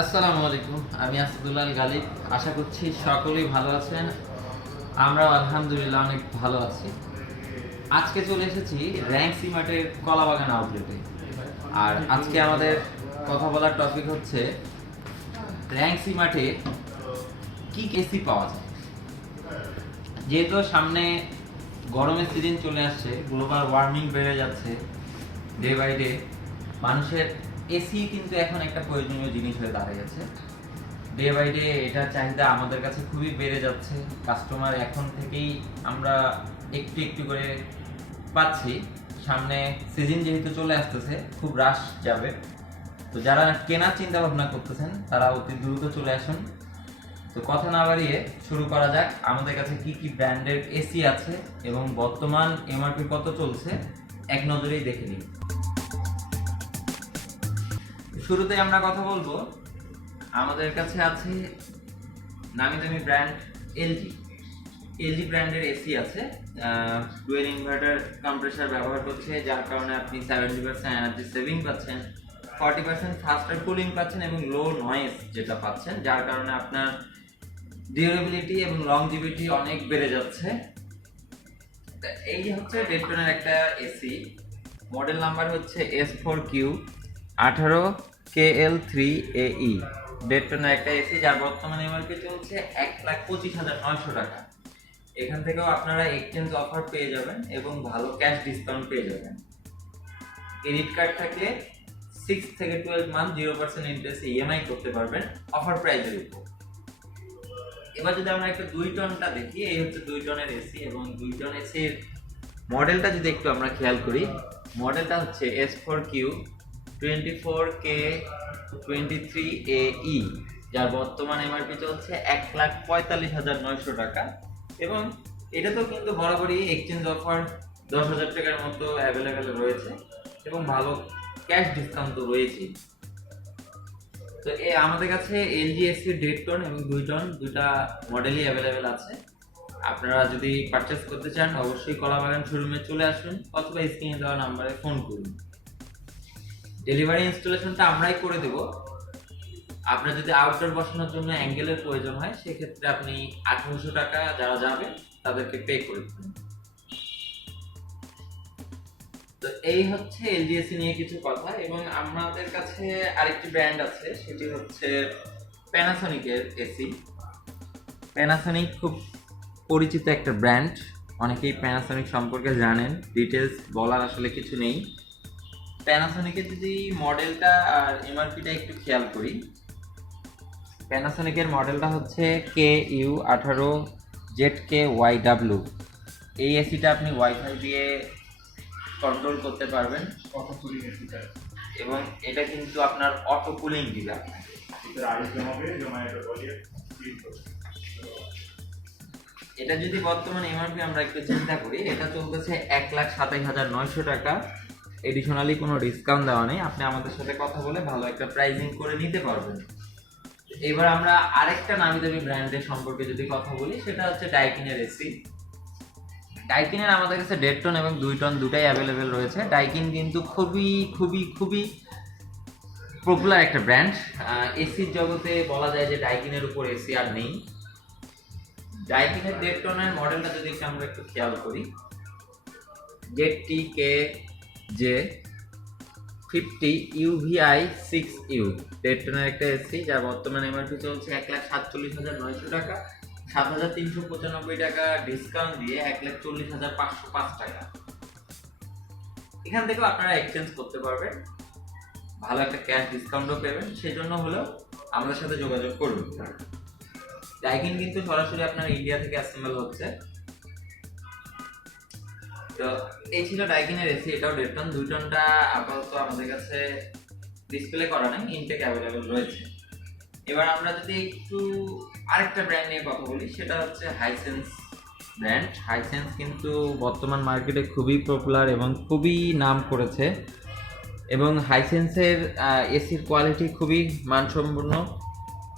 আসসালামু আলাইকুম, আমি আসাদুল্লাহ গালিব। আশা করছি সকলেই ভালো আছেন। আমরাও আলহামদুলিল্লাহ অনেক ভালো আছি। আজকে চলে এসেছি র্যাঙ্ক সিমার্টের কলাবাগান আউটলেটে। আর আজকে আমাদের কথা বলার টপিক হচ্ছে র্যাঙ্ক সিমার্টে কি এসি পাওয়া যায়। যেহেতু সামনে গরমের সিজন চলে আসছে, গ্লোবাল ওয়ার্মিং বেড়ে যাচ্ছে ডে বাই ডে, মানুষের এসি কিন্তু এখন একটা প্রয়োজনীয় জিনিস হয়ে দাঁড়িয়েছে। ডে বাই ডে এটার চাহিদা আমাদের কাছে খুবই বেড়ে যাচ্ছে। কাস্টমার এখন থেকেই আমরা একটু একটু করে পাচ্ছি। সামনে সিজন যেহেতু চলে আসতেছে, খুব রাশ যাবে। তো যারা কেনার চিন্তা ভাবনা করতেছেন তারা অতি দ্রুত চলে আসুন। তো কথা না বাড়িয়ে শুরু করা যাক। আমাদের কাছে কি কি ব্র্যান্ডের এসি আছে এবং বর্তমান এমআরপি কত চলছে এক নজরেই দেখে নিন। শুরুতে আমরা কথা বলবো, আমাদের কাছে আছে নামি দামি ব্র্যান্ড এলজি। এলজি ব্র্যান্ডের এসি আছে, ডুয়েল ইনভার্টার কম্প্রেসার ব্যবহার করছে, যার কারণে আপনি 70% এনার্জি সেভিং পাচ্ছেন, 40% ফাস্টার কুলিং পাচ্ছেন এবং লো নয়েজ যেটা পাচ্ছেন, যার কারণে আপনার ডিউরেবিলিটি এবং লংজিভিটি অনেক বেড়ে যাচ্ছে। এই হচ্ছে ডেটটনের একটা এসি। মডেল নাম্বার হচ্ছে S4Q 18KL3AE। ডেটটনের একটা এসি, যার বর্তমানে এমআরপি চলছে 1,25,900 টাকা। এখান থেকেও আপনারা এক্সচেঞ্জ অফার পেয়ে যাবেন এবং ভালো ক্যাশ ডিসকাউন্ট পেয়ে যাবেন। ক্রেডিট কার্ড থাকলে 6 থেকে 12 মান্থ 0% ইন্টারেস্টে ইএমআই করতে পারবেন অফার প্রাইজের উপর। এবার যদি আমরা একটা 2 টনটা দেখি, এই হচ্ছে 2 টনের এসি এবং 2 টন এসির মডেলটা যদি একটু আমরা খেয়াল করি, মডেলটা হচ্ছে S4Q 24K23AE, যার বর্তমান এমআরপি চলছে 1,45,900 টাকা। এবং এটা তো কিন্তু বরাবরই এক্সচেঞ্জ অফার 10,000 টাকার মতো অ্যাভেলেবেল রয়েছে এবং ভালো ক্যাশ ডিসকাউন্ট তো রয়েছে। তো আমাদের কাছে এলজি এসি 1.5 টন এবং 2 টন দুটা মডেলই অ্যাভেলেবেল আছে। আপনারা যদি পারচেস করতে চান অবশ্যই কলাবাগান শোরুমে চলে আসুন অথবা স্ক্রিনে দেওয়া নাম্বারে ফোন করুন। ডেলিভারি ইনস্টলেশনটা আমরাই করে দেব। আপনার যদি আউটডোর বসানোর জন্য অ্যাঙ্গেলের প্রয়োজন হয় সেক্ষেত্রে আপনি 1800 টাকা যারা যাবে তাদেরকে পে করে দেবেন। তো এই হচ্ছে এলজিএসি নিয়ে কিছু কথা। এবং আমাদের কাছে আরেকটি ব্র্যান্ড আছে, সেটি হচ্ছে প্যানাসোনিকের এসি। প্যানাসোনিক খুব পরিচিত একটা ব্র্যান্ড, অনেকেই প্যানাসোনিক সম্পর্কে জানেন, ডিটেলস বলার আসলে কিছু নেই। প্যানাসোনিকের যদি মডেলটা আর এমআরপিটা একটু খেয়াল করি, প্যানাসোনিকের মডেলটা হচ্ছে KU18ZKYW। এই এসিটা আপনি ওয়াইফাই দিয়ে কন্ট্রোল করতে পারবেন এবং এটা কিন্তু আপনার অটো কুলিং দিবে আপনাকে। এটা যদি বর্তমানে এমআরপি আমরা একটু চিন্তা করি, এটা চলতেছে 1,27,900 টাকা। এডিশনালি কোনো ডিসকাউন্ট দেওয়া নেই, আপনি আমাদের সাথে কথা বলে ভালো একটা প্রাইজিং করে নিতে পারবেন। এবার আমরা আরেকটা নামি দামি ব্র্যান্ডের সম্পর্কে যদি কথা বলি, সেটা হচ্ছে ডাইকিনের এসি। ডাইকিনের আমাদের কাছে 1.5 টন এবং 2 টন দুটাই অ্যাভেলেবেল রয়েছে। ডাইকিন কিন্তু খুবই খুবই খুবই পপুলার একটা ব্র্যান্ড। এসির জগতে বলা যায় যে ডাইকিনের উপর এসি আর নেই। ডাইকিনের 1.5 টনের মডেলটা যদি আমরা একটু খেয়াল করি, ZTKJ50 UVI6U 1.5 টনের একটা এসি, যার বর্তমানে এমআরপি চলছে 1,47,900 টাকা। 7,395 টাকা ডিসকাউন্ট দিয়ে 1,40,505 টাকা। এখান থেকেও আপনারা এক্সচেঞ্জ করতে পারবেন, ভালো একটা ক্যাশ ডিসকাউন্টও পেবেন। সেই জন্য হলেও আমাদের সাথে যোগাযোগ করুন। ডাইকিন কিন্তু সরাসরি আপনার ইন্ডিয়া থেকে অ্যাসেম্বল হচ্ছে। তো এই ছিল ডাইকিনের এসি, এটাও 1.5 টন। 2 টনটা আপাতত আমাদের কাছে ডিসপ্লে করা নেই, ইনটেক অ্যাভেলেবেল রয়েছে। এবার আমরা যদি একটু আরেকটা ব্র্যান্ড নিয়ে কথা বলি, সেটা হচ্ছে হাইসেন্স ব্র্যান্ড। হাইসেন্স কিন্তু বর্তমান মার্কেটে খুবই পপুলার এবং খুবই নাম করেছে। এবং হাইসেন্সের এসির কোয়ালিটি খুবই মানসম্পন্ন।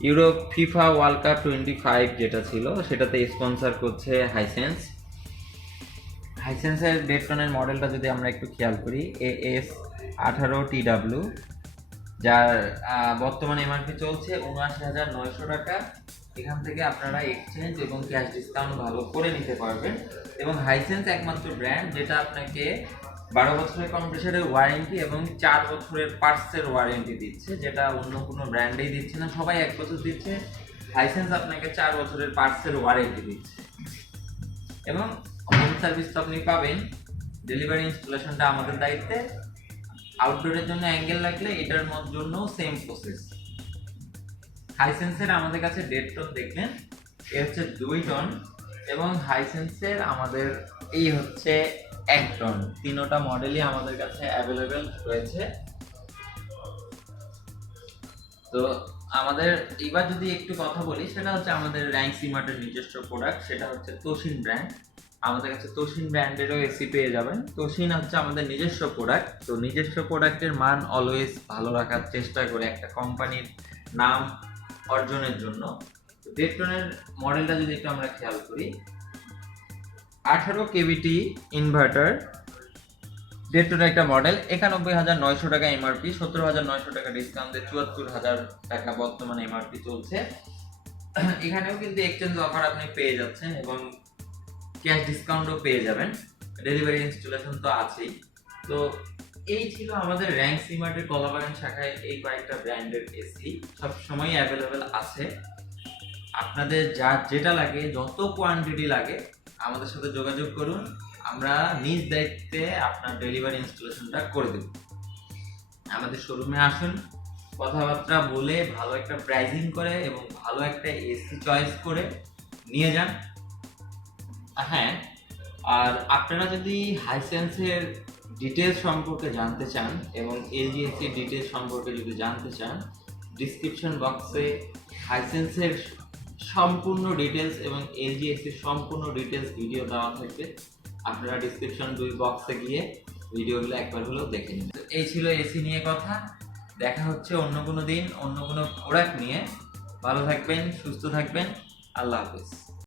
ইউরোপ ফিফা ওয়ার্ল্ড কাপ 25 যেটা ছিল সেটাতে স্পন্সর করছে হাইসেন্স। হাইসেন্সের 1.5 টনের মডেলটা যদি আমরা একটু খেয়াল করি, AS18TW যার বর্তমান এমআরপি চলছে ৭৯,৯০০ টাকা। এখান থেকে আপনারা এক্সচেঞ্জ এবং ক্যাশ ডিসকাউন্ট ভালো করে নিতে পারবেন। এবং হাইসেন্স একমাত্র ব্র্যান্ড যেটা আপনাকে 12 বছরের কম্প্রেসারের ওয়ারেন্টি এবং 4 বছরের পার্টসের ওয়ারেন্টি দিচ্ছে, যেটা অন্য কোনো ব্র্যান্ডেই দিচ্ছে না। সবাই 1 বছর দিচ্ছে, হাইসেন্স আপনাকে 4 বছরের পার্টসের ওয়ারেন্টি দিচ্ছে। এবং হোম সার্ভিস তো আপনি পাবেন, ডেলিভারি ইনস্টলেশনটা আমাদের দায়িত্বে। আউটডোরের জন্য অ্যাঙ্গেল লাগলে এটার জন্য সেম প্রসেস। হাইসেন্সের আমাদের কাছে 1.5 টন দেখলেন, এ হচ্ছে 2 টন, এবং হাইসেন্সের আমাদের এই হচ্ছে 1 টন। তিনোটা মডেলই আমাদের কাছে অ্যাভেলেবেল রয়েছে। তো আমাদের এবার যদি একটু কথা বলি, সেটা হচ্ছে আমাদের র্যাঙ্ক সিমার্টের নিজস্ব প্রোডাক্ট, সেটা হচ্ছে তোশিন ব্র্যান্ড। আমাদের কাছে তোশিন ব্র্যান্ডেরও এসি পেয়ে যাবেন। তোশিন হচ্ছে আমাদের নিজস্ব প্রোডাক্ট। তো নিজস্ব প্রোডাক্টের মান অলওয়েজ ভালো রাখার চেষ্টা করে একটা কোম্পানির নাম অর্জনের জন্য। 1.5 টনের মডেলটা যদি একটু আমরা খেয়াল করি, 18 কেভিটি ইনভার্টার, 1.5 টনের একটা মডেল, ৯১,৯০০ টাকা এমআরপি, ৭০,৯০০ টাকা ডিসকাউন্ট দিয়ে ৭৪,০০০ টাকা বর্তমানে এমআরপি চলছে। এখানেও কিন্তু এক্সচেঞ্জ অফার আপনি পেয়ে যাচ্ছেন এবং ক্যাশ ডিসকাউন্টও পেয়ে যাবেন। ডেলিভারি ইনস্টলেশন তো আছেই। তো এই ছিল আমাদের র্যাঙ্ক সিমার্টের কলাবাগান শাখায় এই কয়েকটা ব্র্যান্ডের এসি সবসময় অ্যাভেলেবেল আছে। আপনাদের যেটা লাগে, যত কোয়ান্টিটি লাগে আমাদের সাথে যোগাযোগ করুন, আমরা নিজ দায়িত্বে আপনার ডেলিভারি ইনস্টলেশনটা করে দেব। আমাদের শোরুমে আসুন, কথাবার্তা বলে ভালো একটা প্রাইজিং করে এবং ভালো একটা এসি চয়েস করে নিয়ে যান। হ্যাঁ, আর আপনারা যদি হাইসেন্সের ডিটেলস সম্পর্কে জানতে চান এবং এলজিএসির ডিটেলস সম্পর্কে যদি জানতে চান, ডিসক্রিপশন বক্সে হাইসেন্সের সম্পূর্ণ ডিটেলস এবং এলজিএসির সম্পূর্ণ ডিটেলস ভিডিও দেওয়া থাকবে। আপনারা ডিসক্রিপশন 2 বক্সে গিয়ে ভিডিওগুলো একবার হলেও দেখে নিন। তো এই ছিল এসি নিয়ে কথা। দেখা হচ্ছে অন্য কোনো দিন অন্য কোনো প্রোডাক্ট নিয়ে। ভালো থাকবেন, সুস্থ থাকবেন। আল্লাহ হাফেজ।